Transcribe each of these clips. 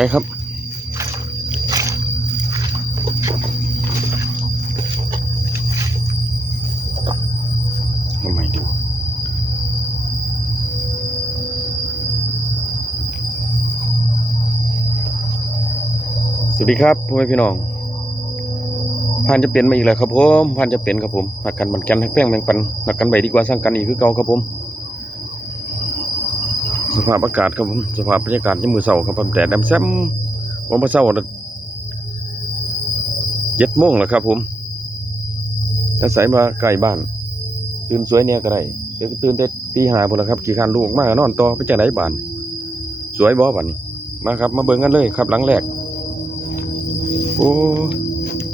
ไปครับ ไมดูสวัสดีครับพ่อแม่พี่น้องผ่านจะเป็นมาอีกแล้วครับผมผ่านจะเป็นครับผมหักกันบันกันให้แป้งแบ่งปันหักกันไปดีกว่าสร้างกันอีกคือเก่าครับผม สภาพอากาศครับผมสภาพบรรยากาศที่มือเสาครับผมแดดแดมแซมวันพระเสาร์เจ็ดโมงแล้วครับ ผมอาศัยมาใกล้บ้าน ตื่นสวยเนี่ยก็ได้เดี๋ยวก็ตื่นแต่ตีห้าพอแล้วครับกี่คันลูกมากนอนต่อไปจากไหนบ้าน สวยบ่บ้านมาครับ มาเบิ่งกันเลยครับ หลังแรก โอ้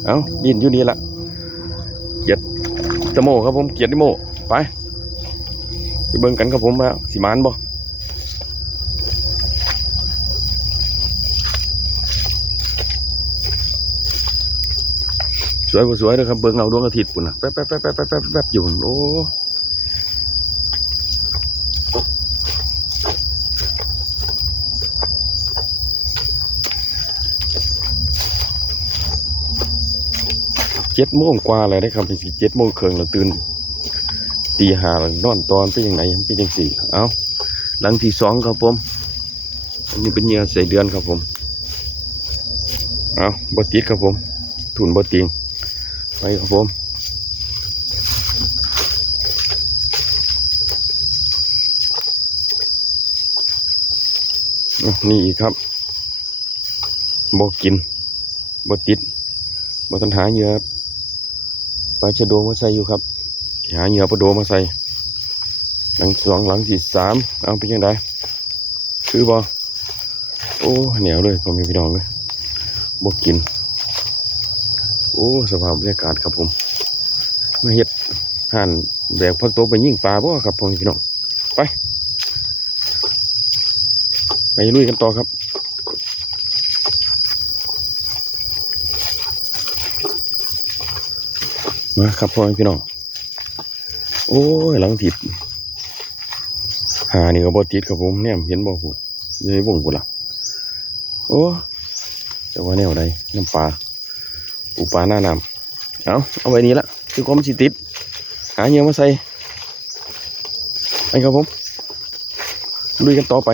เอาดินอยู่นี่ละเกียรติตะโมครับผมเกียรติโมไปไปเบิ่งกันครับผมว่าสิมานบ่ วยบ่สวยเลยครับเบิ่งเอาดวงอาทิตย์ปุ่นนะแป๊บแป๊บแป๊บแป๊บแป๊บแป๊บอยู่นโอ้เจ็ดโมงกว่าเลยได้ครับสิเจ็ดโมงเครึ่งแล้วตื่นตีห้าแล้วนอนตอนเป็นยังไงเป็นยังสี่เอาหลังที่สองครับผมอันนี้เป็นเหยื่อใส่เดือนครับผมเอาบติดครับผมทุนบติง ไปครับผมนี่อีกครับบกินบติดบตันหาเหยื่อปลาชะโดมาใส่อยู่ครับหาเหยื่อปลาโดมาใส่หลังสองหลังที่สามเอาเป็นยังไงคือบอโอ้เหนียวเลยผมมีพี่น้องเลยบกิน โอ้สภาพบรรยากาศครับผมมาเฮ็ดห่านแบกพักโตวไปยิ่งปลาบ่ครับผมพี่น้องไป ไปลุยกันต่อครับมาครับพ่อพี่น้องโอ้ยหลังถิบหานี่ก็บ่ติดครับผมเนี่ยเห็นบ่หูอยู่ในวงกูละโอ้จะว่าแนวใดน้ำปลา ปูปลาหน้าน้ำเอาเอาไว้นี้ละคือความสิติด หาเงี้ยมาใส่ไปครับผมลุยกันต่อไป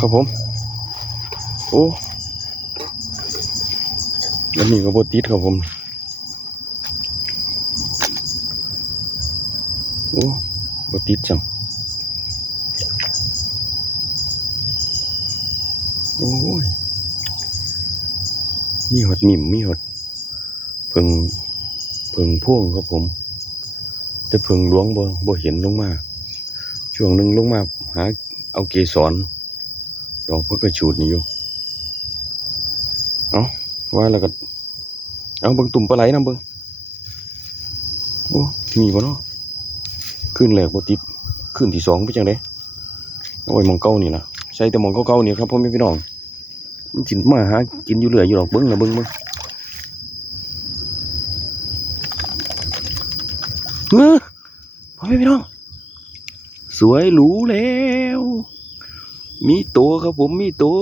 ครับผมโอ้แล้วนี่ก็บติดครับผมโอ้บติดจังโอ้ยมีหดมิ่มมีหดเพิงเพิงพ่วงครับผมแต่เพิงหล้วงบ่บ่เห็นลงมา ช่วงหนึ่งลงมาหาเอาเกสร ดอกเพื่อกระชูดนี่อยู่ เอาว่าแล้วก็เอาเบิ่งตุ่มปลาไหลนำเบิ่งโอ้มีบ่เนาะขึ้นแรกบ่ติดขึ้นที่สองไปจังไดเอาไว้หมองเก่านี่ล่ะใช้แต่มองเก่าๆนี่ครับพ่อแม่พี่น้องมันสิมาหากินอยู่เรื่อยอยู่ดอกเบิ่งนะเบิ่งเบิ่งเฮ้อพ่อแม่พี่น้อง สวยหรูแล้ว มีตัวครับผมมีตัว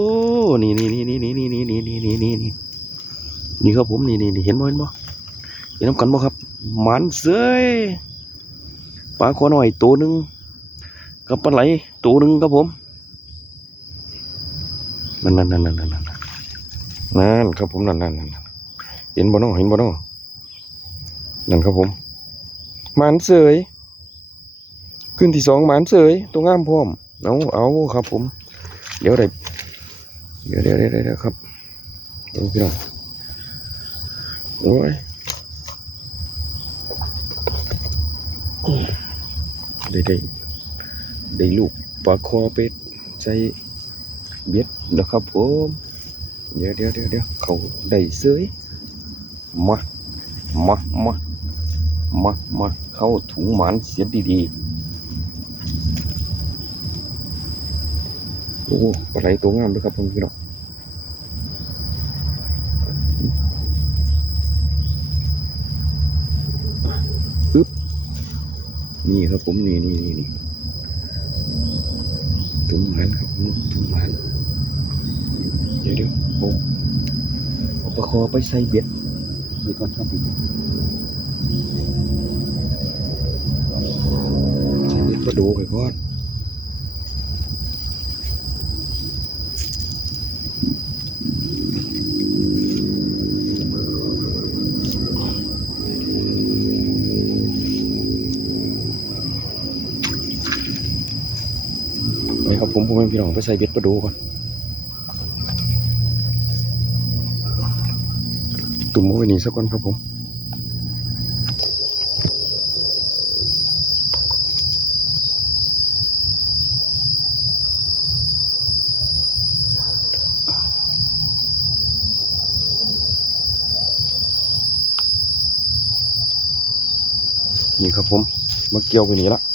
นี่นี่นี่นี่นี่นี่นี่นี่นี่นี่นี่นี่ครับผมนี่นี่นี่เห็นบ่เห็นบ่เห็นน้ำกันบ่ครับหมันเสยปลาคอหน่อยตัวหนึ่งกับปลาไหลตัวหนึ่งครับผมนั่นนั่นนั่นนั่นนั่นนั่นนั่นครับผมนั่นนั่นนั่นนั่นเห็นบ่น้องเห็นบ่น้องนั่นครับผมหมันเสยขึ้นที่สองหมันเสยตัวงามพร้อมเอาเอาครับผม เดี๋ยวได้เดี๋ยวเดี๋ยวเดี๋ยวครับเดี๋ยวพี่น้องโอ้ยได้ได้ได้ลูกปลาคอเป็ดใจเบ็ดแล้วครับผมเดี๋ยวเดี๋ยวเดี๋ยวเดี๋ยวเขาได้เสยมามามามามาเข้าถุงหมานเสียดีๆ โอ้ปลาไหลตัวงามด้วยครับพี่น้องอึ๊บนี่ครับผมนี่นี่นี่นี่ถุงหมานครับผมถุงหมานเดี๋ยวเดี๋ยวผมเอาปลาคอไปใส่เบ็ดไปก่อนครับผมใส่เบ็ดปลาดูไปก่อน มผมเป็นพี่น้องไปใส่เบ็ดปดูก่อนตุ่มไว้นี่สักก่อนครับผมนี่ครับผมมาเกี่ยวไปนี่ละ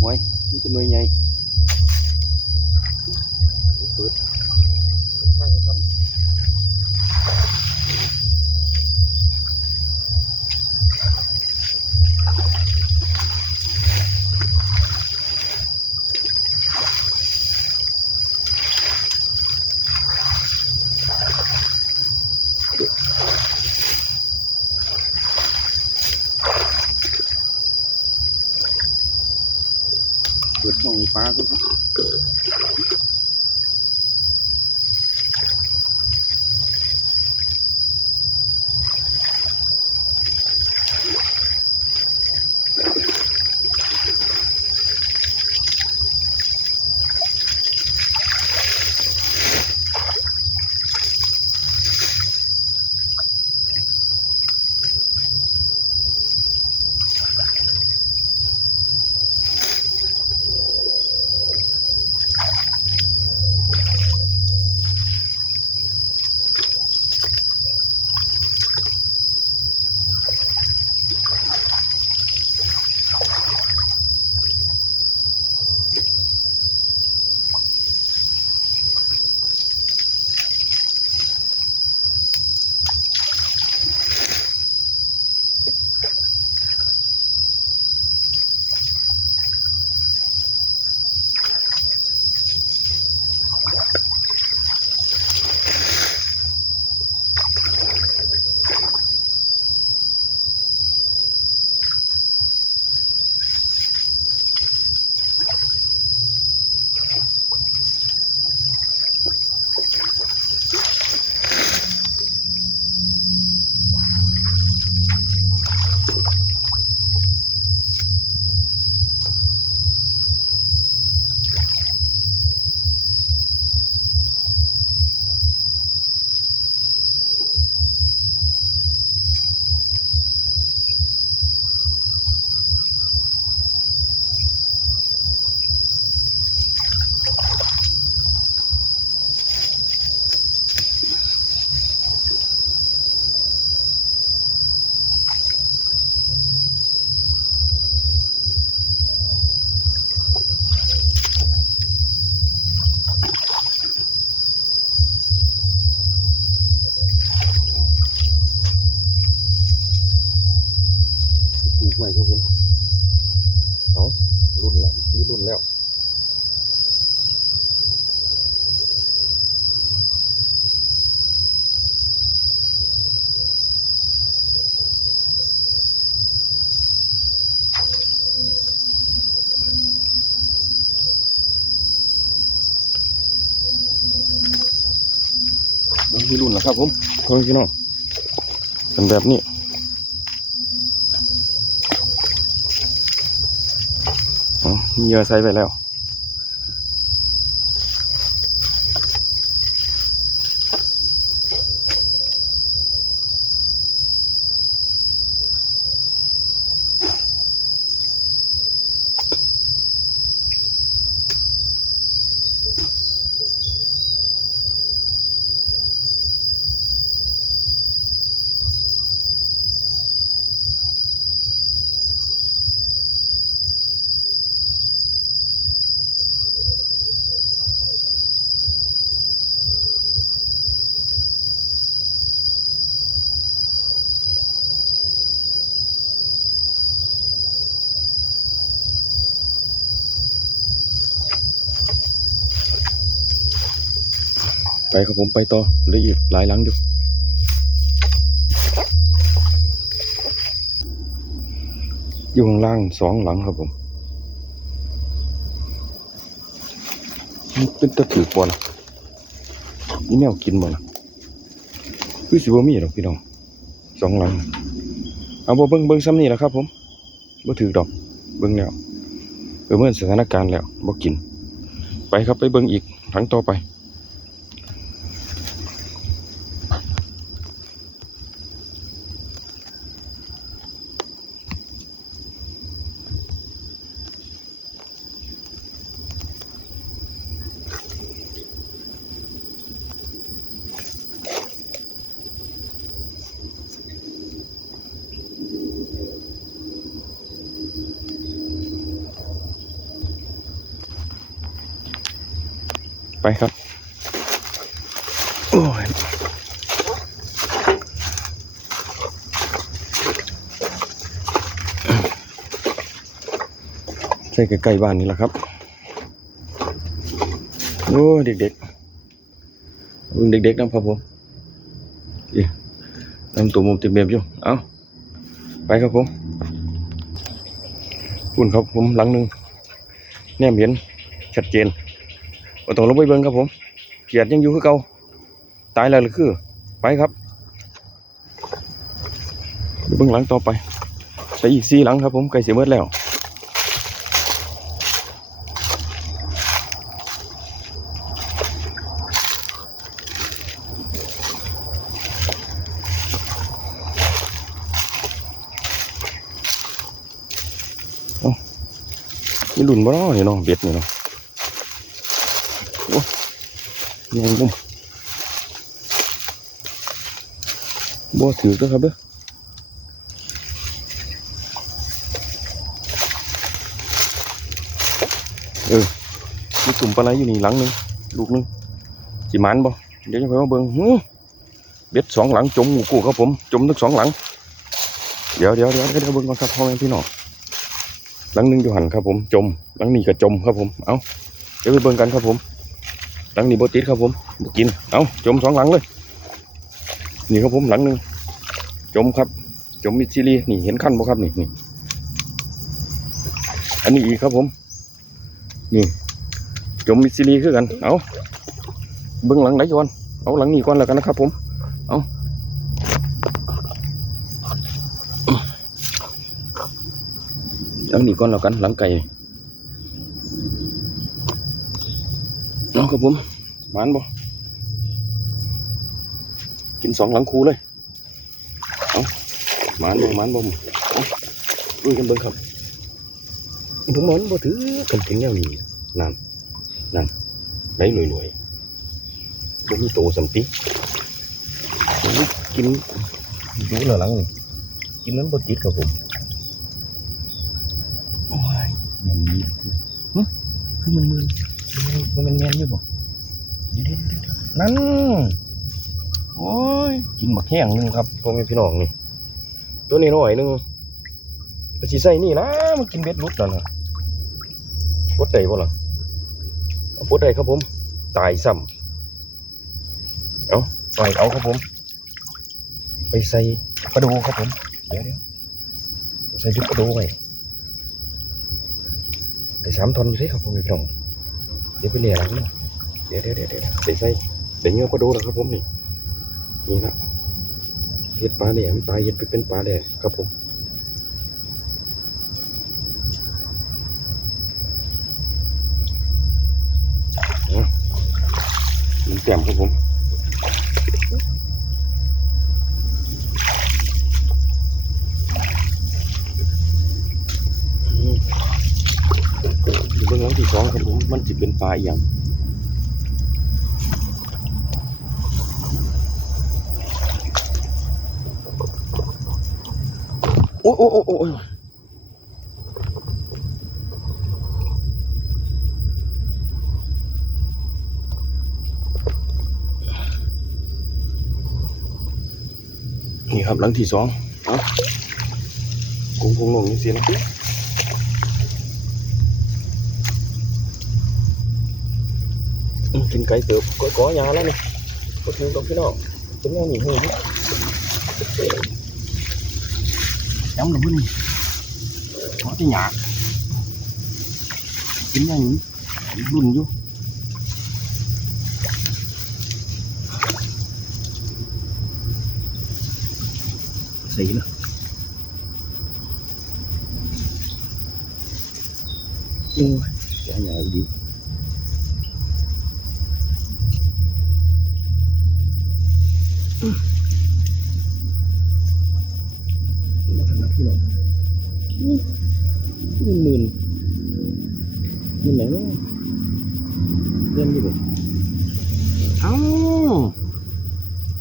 หวยนี่จะหน่วยใหญ่ ที่รุ่นแล้วครับผมพ่อแม่พี่น้องเป็นแบบนี้มีเหยื่อใส่ไปแล้ว ไปครับผมไปต่อเหลืออีกหลายหลังอยู่อยู่ข้างล่างสองหลังครับผมมันเป็นตะถือบอลนี่แมวกินบ่ล่ะคือสิบ่มีหรอกพี่น้องสองหลัง เอาบ่เบิ่งเบิ่งซ้ำนี่แหละครับ ผมบ่ถือดอกเบิ่งแล้วเออเมื่อสถานการณ์แล้วบ่กิน ไปครับไปเบิ่งอีกหลังต่อไป ใช่ใกล้ๆบ้านนี่แหละครับโอ้ยเด็กๆเบิ่งเด็กๆนะครับผมอีนำตัวมุมเต็มเบียบอยู่เอาไปครับผมคุณครับผมหลังหนึ่งแนมเห็นชัดเจนบ่ต้องลงไปเบิ่งครับผมเกียดยังอยู่คือเก่าตายแล้วหรือคือ ไปครับเบิ่งหลังต่อไปไปอีกสี่หลังครับผมใกล้เสียเมื่อแล้ว มีหลุนบ่เนาะนี่เนาะเบ็ดนี่เนาะยังบุ้มบ่ถือเด้อครับเด้อเออมีตุ่มปลาไหลอยู่นี่หลังหนึงลูกหนึงสิหมันบ่เดี๋ยวจะไปมาเบิ่งเบ็ดสองหลังจมหมู่กูครับผม จมทั้งสองหลัง เดี๋ยวเดี๋ยวเดี๋ยวเดี๋ยวเบิ่งก่อนครับพ่อแม่พี่น้อง หลังหนึงอยู่หันครับผมจมหลังนี้ก็จมครับผมเอาเดี๋ยวไปเบิ่งกันครับผมหลังนี้โบติดครับผมบกินเอาจมสองหลังเลย นี่ครับผมหลังหนึ่งจมครับ จมมิดซิลีนี่เห็นขั้นบ่ครับนี่นี่อันนี้อีกครับผม นี่ จมมิดซิลีคือกันเอาเบิ้งหลังไหนก่อนเอาหลังนี้ก่อนแล้วกันนะครับผมเอา เอานี่ก่อนแล้วกันหลังไก่เอาครับผมหมานบ่กินสองหลังคูเลยเอาหมานบ่หมานบ่เอาลุยกันเบิ่งครับผมมอนบ่ถือกันถึงแนวนี้นั่นนั่นได้รวยๆบ่มีโตสัมติผมกินดูแล้วหลังนี่กินนั้นบ่ติดครับผมโอ้ ยมันมีคือหึคือมันมึนมันมันแมนอยู่บ่เดี๋ยวเดี๋ยวเดี๋ยวเดี๋ยวนั่นโอ้ยกินหมักแห้งหนึงครับพ่อแม่พี่น้องนี่ตัวนี้หน่อยหนึงไปสิใส่นี่นะมันกินเบ็ดรุดนั่นน่ะปดได้บ่ล่ะเอาปดได้ครับผม ตายซ้ำเอาไปเอาครับผม ไปใส่ปลาดูครับผม เดี๋ยวเดี๋ยวใส่ยุบปลาดูไว้ ได้สามทอนอยู่เด้ครับพ่อแม่พี่น้องเดี๋ยวไปเลี้ยหลังเนาะเดี๋ยวเดี๋ยวเดี๋ยวเดี๋ยวใส่ใส่เดี๋ยวเงี้ยก็ดูแล้วครับผมนี่นี่ละเห็ดปลาแดงมันตายเห็ดไปเป็นปลาแดงครับผมเอาหนึ่งแต้มครับผม อืมอยู่เบื้องหลังที่สองครับผ มันจะเป็นปลาอย่างโอ้โอ้โอ้โอ้นี่ครับหลังที่สองเอาคงคงลงนี่สินะ Ừ, กินไก่เติบก็ก่อยาแล้วนี่กดนึงตรงพี่น้องเป็นแนวหนีหูย้ำหรือมึงขอที่หยากินอย่างนี้รุ่นอยู่สีนะโอ้ยแกใหญ่ดี มาทาง นั้นพี่น้องหมื่นหมื่นยืนไหนเนาะเรียนอยู่บ่เอ้า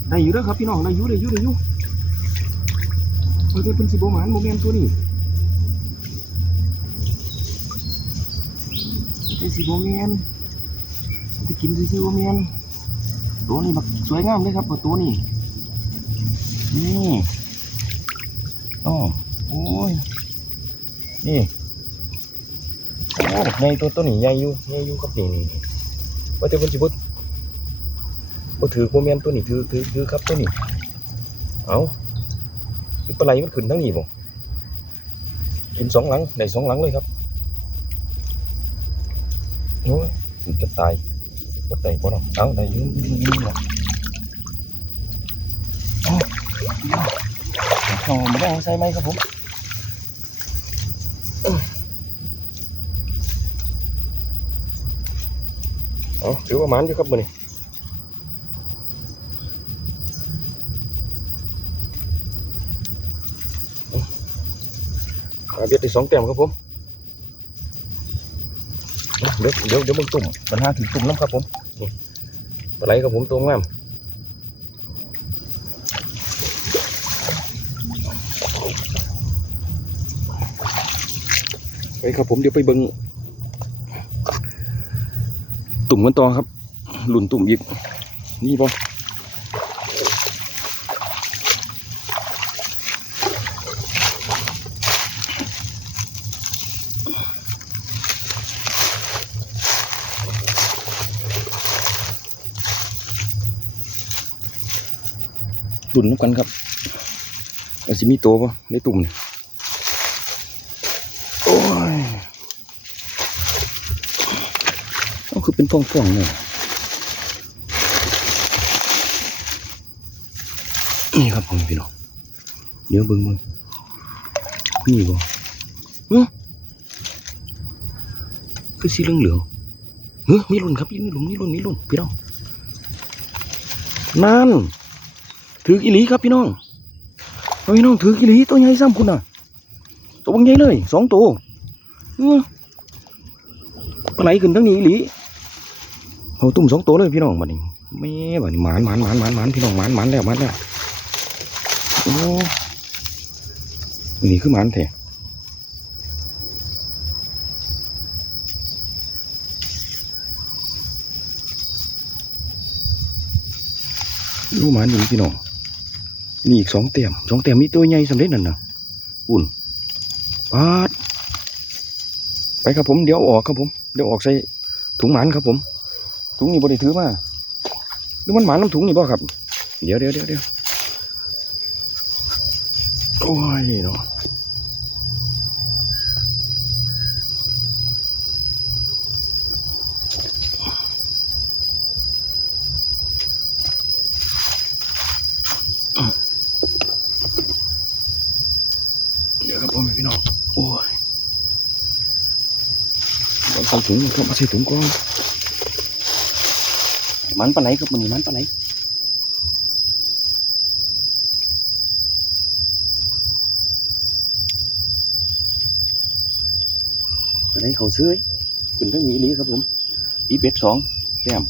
ได้อยู่แล้วครับพี่น้องได้อยู่ได้อยู่ได้อยู่เออที่เป็นสิบโมหมานโมเมนตัวนี้ที่สิบโมเมนที่กินซื้อโมเมน ตัวนี้แบบสวยงามเลยครับตัวนี้นี่อ๋อโอ้ยนี่โอ้ในตัวตัวนี้ใหญ่อยู่ใหญ่อยู่ครับนี่นี่ว่าแต่เพิ่นสิบ่บ่ถือโมเมนตัวนี้ถือถือถือครับตัวนี้เอาปลาไหลมันขึ้นทั้งนี้บ่กินสองหลังได้สองหลังเลยครับโอ้ยถึงจะตาย บ่ได้บ่เนาะเอาได้อยู่อยู่อยู่เนาะอาเอไม่ได้เอาใส่ไหมครับผมเอาถือว่ามันอยู่ครับมือนี่เบียดอีกสองแต้มครับผม เดี๋ยวเดี๋ยวเดี๋ยวมึงตุ่มปัญหาถึงตุ่มน้ำครับผมปลาไหลครับผมตัวงามไปครับผมเดี๋ยวไปเบิงตุ่มกันต่อครับหลุนตุ่มยิกนี่ปะ หลุนน้ำกันครับอาจจะมีตัวปะในตุ่มโอ้ยเอาคือเป็นฟองๆเลยนี่ครับผมพี่น้องเดี๋ยวเบิ่งเบิ่งนี่บ่เฮ้ยคือสีเหลืองเหลืองเฮ้ยมีรุ่นครับมีรุ่นมีรุ่นมีรุ่นพี่น้องนั่น ถืออีหลีครับพี่น้องพี่น้องถืออีหลีตัวใหญ่ซ้ำคุณน่ะ ตัวบังใหญ่เลยสองตัวเออปลาไหลขึ้นทั้งนี้อีหลีเอาตุ่มสองตัวเลยพี่น้องบัดนี้แม่บัดนี้หมานหมานหมานหมานหมานพี่น้องหมานหมานแล้วหมานแล้วโอ้นี่คือหมานแท้ดูหมานดีพี่น้อง นี่อีกสองเต็มสองเต็มมีตัวใหญ่สำเร็จนั่นนะอุ่นปาดไปครับผมเดี๋ยวออกครับผมเดี๋ยวออกใส่ถุงหมันครับผม ถุงนี่บริถือมาหรือมันหมาน้ำถุงนี่บ่ครับ เดี๋ยวเดี๋ยวเดี๋ยวเดี๋ยวโอ้ยเนาะ เดี๋ยวครับพ่อแม่พี่น้องโอ้ย เอาถุงครับมาใส่ถุงก่อนมันปลาไหลครับมันนี่มันปลาไหลปลาไหลเขาเสื้อขึ้นทั้งนี้ลีครับผมอีเป็ดสองแต้ม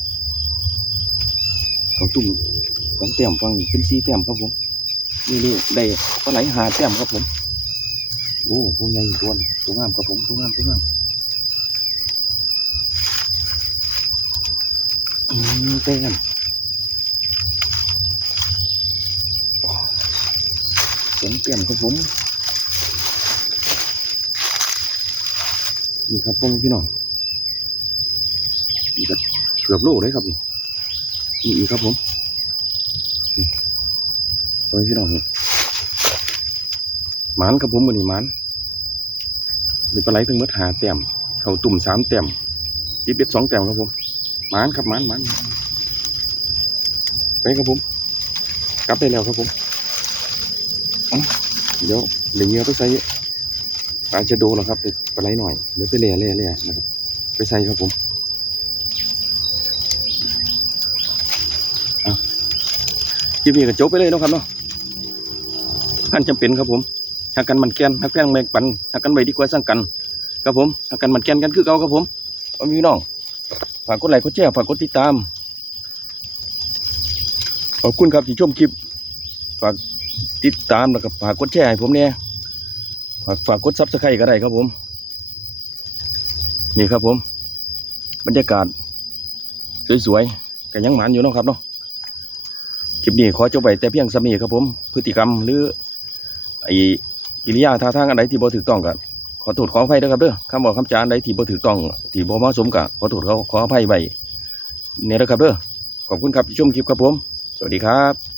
เขาตุ่มสองแต้มฟังเป็นสี่แต้มครับผมนี่นี่ได้ปลาไหลหาแต้มครับผมโอ้ตัวใหญ่อีกตัวตัวงามครับผมตัวงามตัวงาม อืมแต้มสองแต้มครับผม นี่ครับพ่อพี่น้องนี่ก็เกือบโลเลยครับนี่นี่อีกครับผมนี่พ่อพี่น้องนี่หมานครับผมวันนี้หมานเดี๋ยวปลาไหลถึงเมื่อหาแต้มเขาตุ่มสามแต้มจีเป็ดสองแต้มครับผม หมานครับหมานหมานไปครับผม กลับได้แล้วครับผมเอ้าเดี๋ยวเหลือเงี้ยไปใส่ปลาจะโดแล้วครับเดี๋ยวปลาไหลหน่อย เดี๋ยวไปเล่เล่เล่นะครับ ไปใส่ครับผมอะคลิปนี้ก็จบไปเลยเนาะครับเนาะท่านจำเป็นครับผมหักกันมันแกนหักแป้งแมงปันหักกันไปดีกว่าสร้างกัน ครับผมหักกันมันแกนกันคือเก่าครับผมเอาพี่น้อง ฝากกดไลค์กดแชร์ฝากกดติดตาม ขอบคุณครับที่ชมคลิป ฝากติดตามแล้วก็ฝากกดแชร์ให้ผมเนี่ยฝากฝากกดซับสไครต์ก็ได้ครับผม นี่ครับผม บรรยากาศ สวยๆกันยังหมานอยู่เนาะครับเนาะคลิปนี้ขอจบไปแต่เพียงสำนีครับผม พฤติกรรมหรือไอ้กิริยาท่าทางอันใดที่บ่ถูกต้องก็ข อโทษขออภัยด้วยครับเด้อคำบอกคำจานใดที่บ่ถูกต้องที่บ่เหมาะสมกับขอโทษเขาขออภัยไว้เนี่ยนะครับเด้อขอบคุณครับที่ชมคลิปครับผม สวัสดีครับ